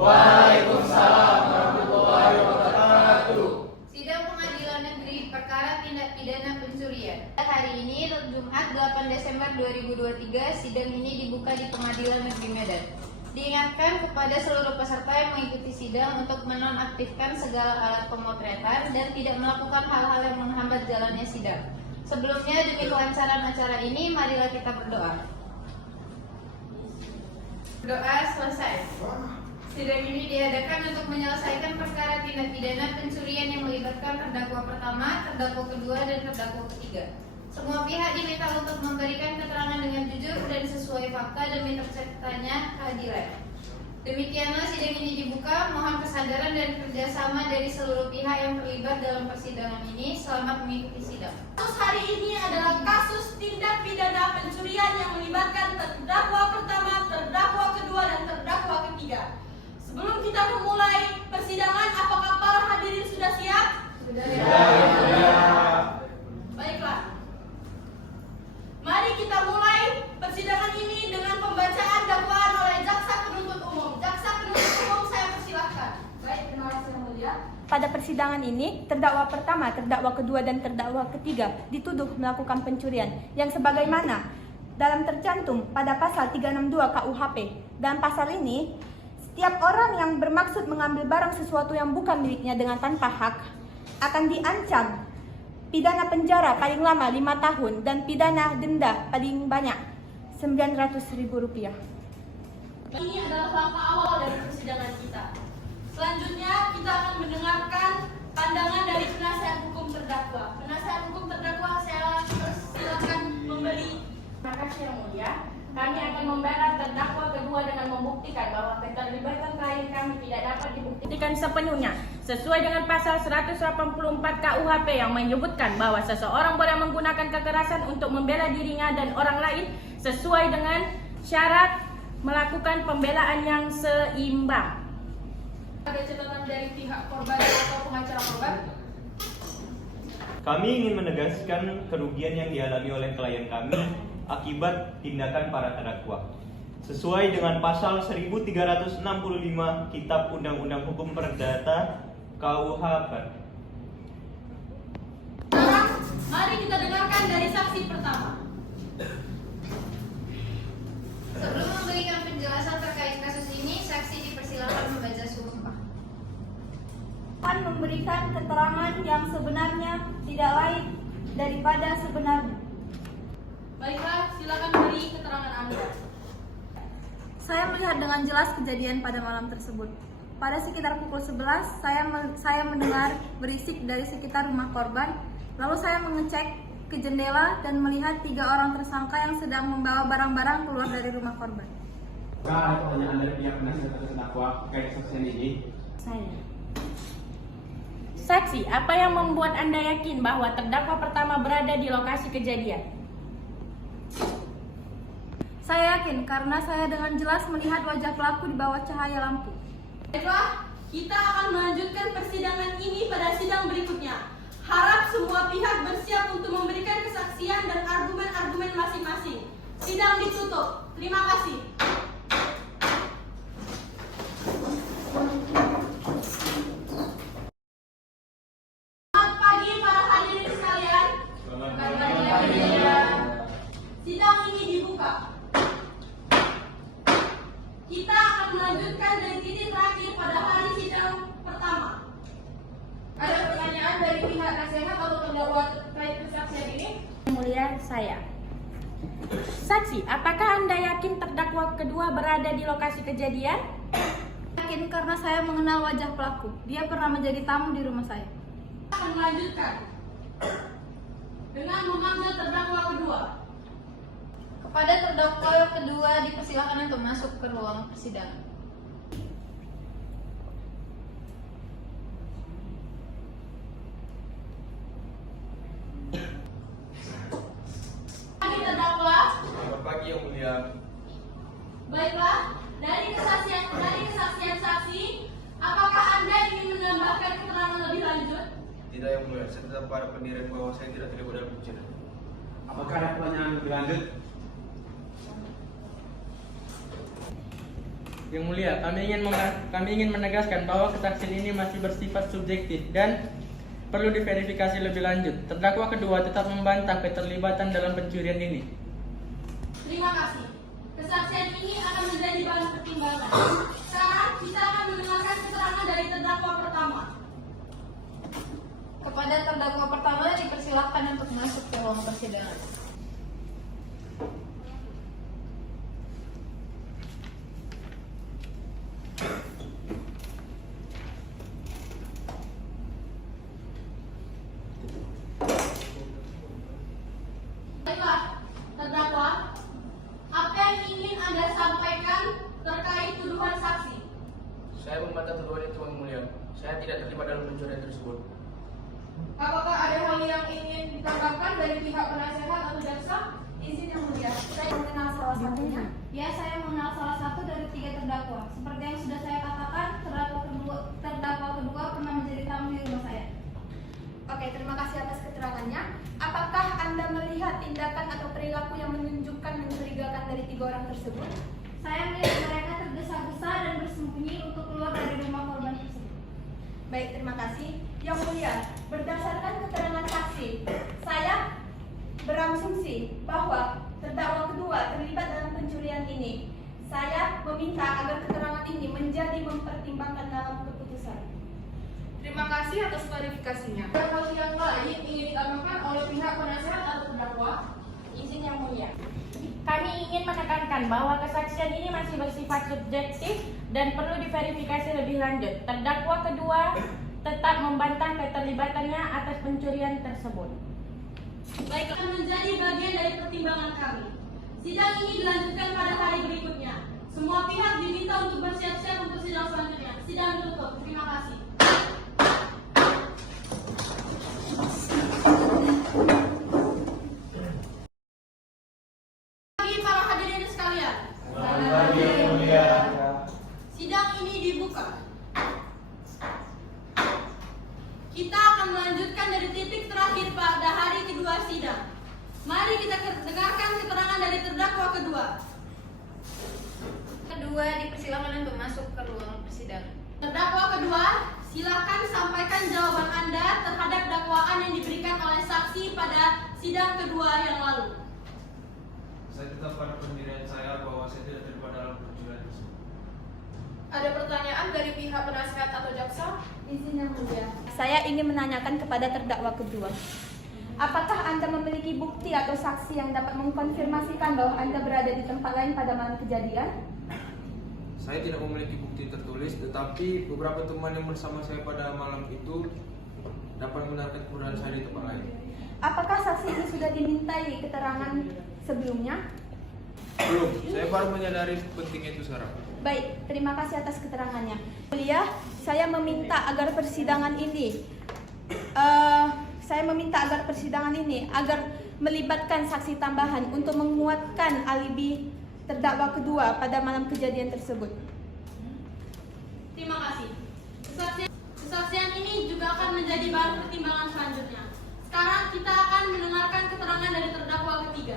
Waalaikumsalam warahmatullahi wabarakatuh. Sidang Pengadilan Negeri Perkara Tindak Pidana Pencurian. Hari ini Jumat 8 Desember 2023, sidang ini dibuka di Pengadilan Negeri Medan. Diingatkan kepada seluruh peserta yang mengikuti sidang untuk menonaktifkan segala alat pemotretan dan tidak melakukan hal-hal yang menghambat jalannya sidang. Sebelumnya, demi kelancaran acara ini, marilah kita berdoa. Doa selesai. Sidang ini diadakan untuk menyelesaikan perkara tindak pidana pencurian yang melibatkan terdakwa pertama, terdakwa kedua, dan terdakwa ketiga. Semua pihak diminta untuk memberikan keterangan dengan jujur dan sesuai fakta demi terciptanya keadilan. Demikianlah sidang ini dibuka. Mohon kesadaran dan kerjasama dari seluruh pihak yang terlibat dalam persidangan ini. Selamat mengikuti sidang. Kasus hari ini adalah kasus tindak pidana pencurian yang melibatkan terdakwa pertama, terdakwa kedua, dan terdakwa ketiga. Sebelum kita memulai persidangan, apakah para hadirin sudah siap? Sudah. Baiklah. Mari kita mulai persidangan ini dengan pembacaan dakwaan oleh jaksa penuntut umum. Jaksa penuntut umum, saya persilahkan. Baik, terima kasih yang mulia. Pada persidangan ini, terdakwa pertama, terdakwa kedua, dan terdakwa ketiga dituduh melakukan pencurian yang sebagaimana dalam tercantum pada pasal 362 KUHP. Dalam pasal ini, setiap orang yang bermaksud mengambil barang sesuatu yang bukan miliknya dengan tanpa hak akan diancam pidana penjara paling lama 5 tahun dan pidana denda paling banyak Rp900.000. Ini adalah langkah awal dari persidangan kita. Selanjutnya kita akan mendengarkan pandangan dari penasihat hukum terdakwa. Penasihat hukum terdakwa, saya persilakan memberi. Terima kasih yang mulia. Kami akan membela terdakwa kedua dengan membuktikan bahwa keterlibatan klien kami tidak dapat dibuktikan sepenuhnya sesuai dengan pasal 184 KUHP yang menyebutkan bahwa seseorang boleh menggunakan kekerasan untuk membela dirinya dan orang lain sesuai dengan syarat melakukan pembelaan yang seimbang. Ada catatan dari pihak korban atau pengacara korban? Kami ingin menegaskan kerugian yang dialami oleh klien kami akibat tindakan para terdakwa. Sesuai dengan pasal 1365 Kitab Undang-Undang Hukum Perdata KUHP. Sekarang, mari kita dengarkan dari saksi pertama. Sebelum memberikan penjelasan terkait kasus ini, saksi dipersilakan membaca sumpah. Akan memberikan keterangan yang sebenarnya tidak lain daripada sebenarnya. Baiklah, silakan beri keterangan Anda. Saya melihat dengan jelas kejadian pada malam tersebut. Pada sekitar pukul 11, saya mendengar berisik dari sekitar rumah korban. Lalu saya mengecek ke jendela dan melihat 3 orang tersangka yang sedang membawa barang-barang keluar dari rumah korban. Apakah ada pertanyaan dari pihak penasihat terdakwa terkait kesaksian ini? Saya. Saksi, apa yang membuat Anda yakin bahwa terdakwa pertama berada di lokasi kejadian? Saya yakin karena saya dengan jelas melihat wajah pelaku di bawah cahaya lampu. Baiklah, kita akan melanjutkan persidangan ini pada sidang berikutnya. Harap semua pihak bersiap untuk memberikan kesaksian dan argumen-argumen masing-masing. Sidang ditutup. Terima kasih. Selamat pagi para hadirin sekalian. Selamat pagi. Sidang ini dibuka. Kita akan melanjutkan dari titik terakhir pada hari sidang pertama. Ada pertanyaan dari pihak nasihat atau terdakwa terkait kesaksian ini? Yang mulia, saya. Saksi, apakah Anda yakin terdakwa kedua berada di lokasi kejadian? Yakin karena saya mengenal wajah pelaku. Dia pernah menjadi tamu di rumah saya. Kita akan melanjutkan dengan memanggil terdakwa kedua. Kepada terdakwa kedua dipersilakan untuk masuk ke ruang persidangan. Pagi terdakwa. Selamat pagi yang mulia. Baiklah, dari kesaksian saksi, apakah Anda ingin menambahkan keterangan lebih lanjut? Tidak yang mulia, saya tetap pada pendirian bahwa saya tidak terlibat dalam pencurian. Apakah ada pertanyaan lebih lanjut? Yang Mulia, kami ingin menegaskan bahwa kesaksian ini masih bersifat subjektif dan perlu diverifikasi lebih lanjut. Terdakwa kedua tetap membantah keterlibatan dalam pencurian ini. Terima kasih. Kesaksian ini akan menjadi bahan pertimbangan. Sekarang kita akan mendengarkan keterangan dari terdakwa pertama. Kepada terdakwa pertama dipersilakan untuk masuk ke ruang persidangan. Baiklah, terdakwa, apa yang ingin Anda sampaikan terkait tuduhan saksi? Saya membantah tuduhan itu, Yang Mulia. Saya tidak terlibat dalam pencurian tersebut. Apakah ada hal yang ingin ditambahkan dari pihak penasehat atau jaksa? Izin Yang Mulia. Saya mengenal salah satunya. Ya, saya mengenal salah satu dari 3 terdakwa. Seperti yang sudah saya katakan, terdakwa kedua pernah menjadi tamu di rumah saya. Oke, terima kasih atas keterangannya. Apakah Anda melihat tindakan atau perilaku yang menunjukkan mencurigakan dari 3 orang tersebut? Saya melihat mereka tergesa-gesa dan bersembunyi untuk keluar dari rumah korban tersebut. Baik, terima kasih. Yang Mulia, berdasarkan keterangan saksi, saya berasumsi bahwa terdakwa kedua terlibat dalam pencurian ini. Saya meminta agar keterangan ini menjadi mempertimbangkan dalam keputusan. Terima kasih atas klarifikasinya. Ada hal yang lain ingin ditambahkan oleh pihak penasehat atau terdakwa? Izin Yang Mulia. Kami ingin menekankan bahwa kesaksian ini masih bersifat subjektif dan perlu diverifikasi lebih lanjut. Terdakwa kedua tetap membantah keterlibatannya atas pencurian tersebut. Baik, akan menjadi bagian dari pertimbangan kami. Sidang ini dilanjutkan pada hari berikutnya. Semua pihak diminta untuk bersiap-siap untuk sidang selanjutnya. Sidang tutup. Terima kasih. Bagi para hadirin sekalian, sidang ini dibuka. Kita akan melanjutkan dari titik terakhir pada hari kedua sidang. Mari kita dengarkan keterangan dari terdakwa kedua. Kedua dipersilakan untuk masuk ke ruang persidangan. Terdakwa kedua, silakan sampaikan jawaban Anda terhadap dakwaan yang diberikan oleh saksi pada sidang kedua yang lalu. Saya tetap pada pendirian saya bahwa saya tidak terlibat dalam pencurian tersebut. Ada pertanyaan dari pihak penasehat atau jaksa? Izin Yang Mulia. Saya ingin menanyakan kepada terdakwa kedua. Apakah Anda memiliki bukti atau saksi yang dapat mengkonfirmasikan bahwa Anda berada di tempat lain pada malam kejadian? Saya tidak memiliki bukti tertulis, tetapi beberapa teman yang bersama saya pada malam itu dapat membenarkan keberadaan saya di tempat lain. Apakah saksi ini sudah dimintai keterangan sebelumnya? Belum, saya baru menyadari pentingnya itu sekarang. Baik, terima kasih atas keterangannya. Mulia, saya meminta agar persidangan ini agar melibatkan saksi tambahan untuk menguatkan alibi terdakwa kedua pada malam kejadian tersebut. Terima kasih. Kesaksian ini juga akan menjadi bahan pertimbangan selanjutnya. Sekarang kita akan mendengarkan keterangan dari terdakwa ketiga.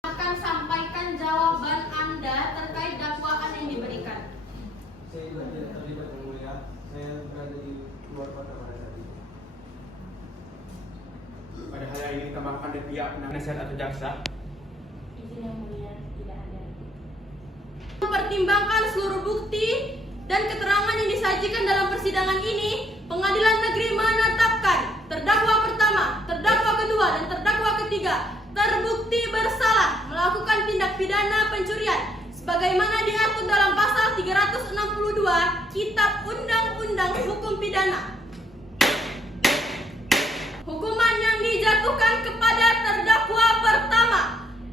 Akan sampaikan jawaban Anda terkait dakwaan yang diberikan. Saya juga tidak terlibat, Yang Mulia. Saya berada di luar kota pada saat itu. Pada hal yang ingin ditambahkan dari pihak penasehat atau jaksa? Izin Yang Mulia, tidak ada. Mempertimbangkan seluruh bukti dan keterangan yang disajikan dalam persidangan ini, Pengadilan Negeri menetapkan terdakwa pertama, terdakwa kedua, dan terdakwa ketiga terbukti bersalah melakukan tindak pidana pencurian sebagaimana diatur dalam pasal 362 Kitab Undang-Undang Hukum Pidana. Hukuman yang dijatuhkan kepada terdakwa pertama,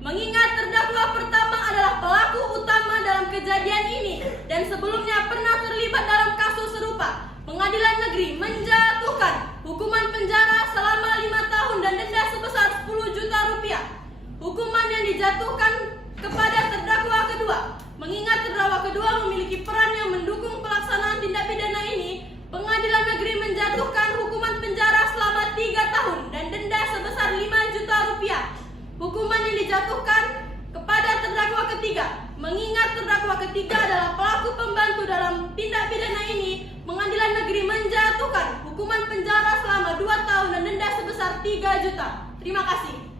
mengingat terdakwa pertama adalah pelaku utama dalam kejadian ini dan sebelumnya pernah terlibat dalam kasus serupa, Pengadilan Negeri menjatuhkan hukuman penjara selama 5 tahun dan denda sebesar 10 juta rupiah. Hukuman yang dijatuhkan kepada terdakwa kedua kedua, mengingat terdakwa kedua memiliki peran yang mendukung pelaksanaan tindak pidana ini, Pengadilan Negeri menjatuhkan hukuman penjara selama 3 tahun dan denda sebesar 5 juta rupiah. Hukuman yang dijatuhkan kepada terdakwa ketiga, mengingat terdakwa ketiga adalah pelaku pembantu dalam tindak pidana ini, Pengadilan Negeri menjatuhkan hukuman penjara selama 2 tahun dan denda sebesar 3 juta. Terima kasih.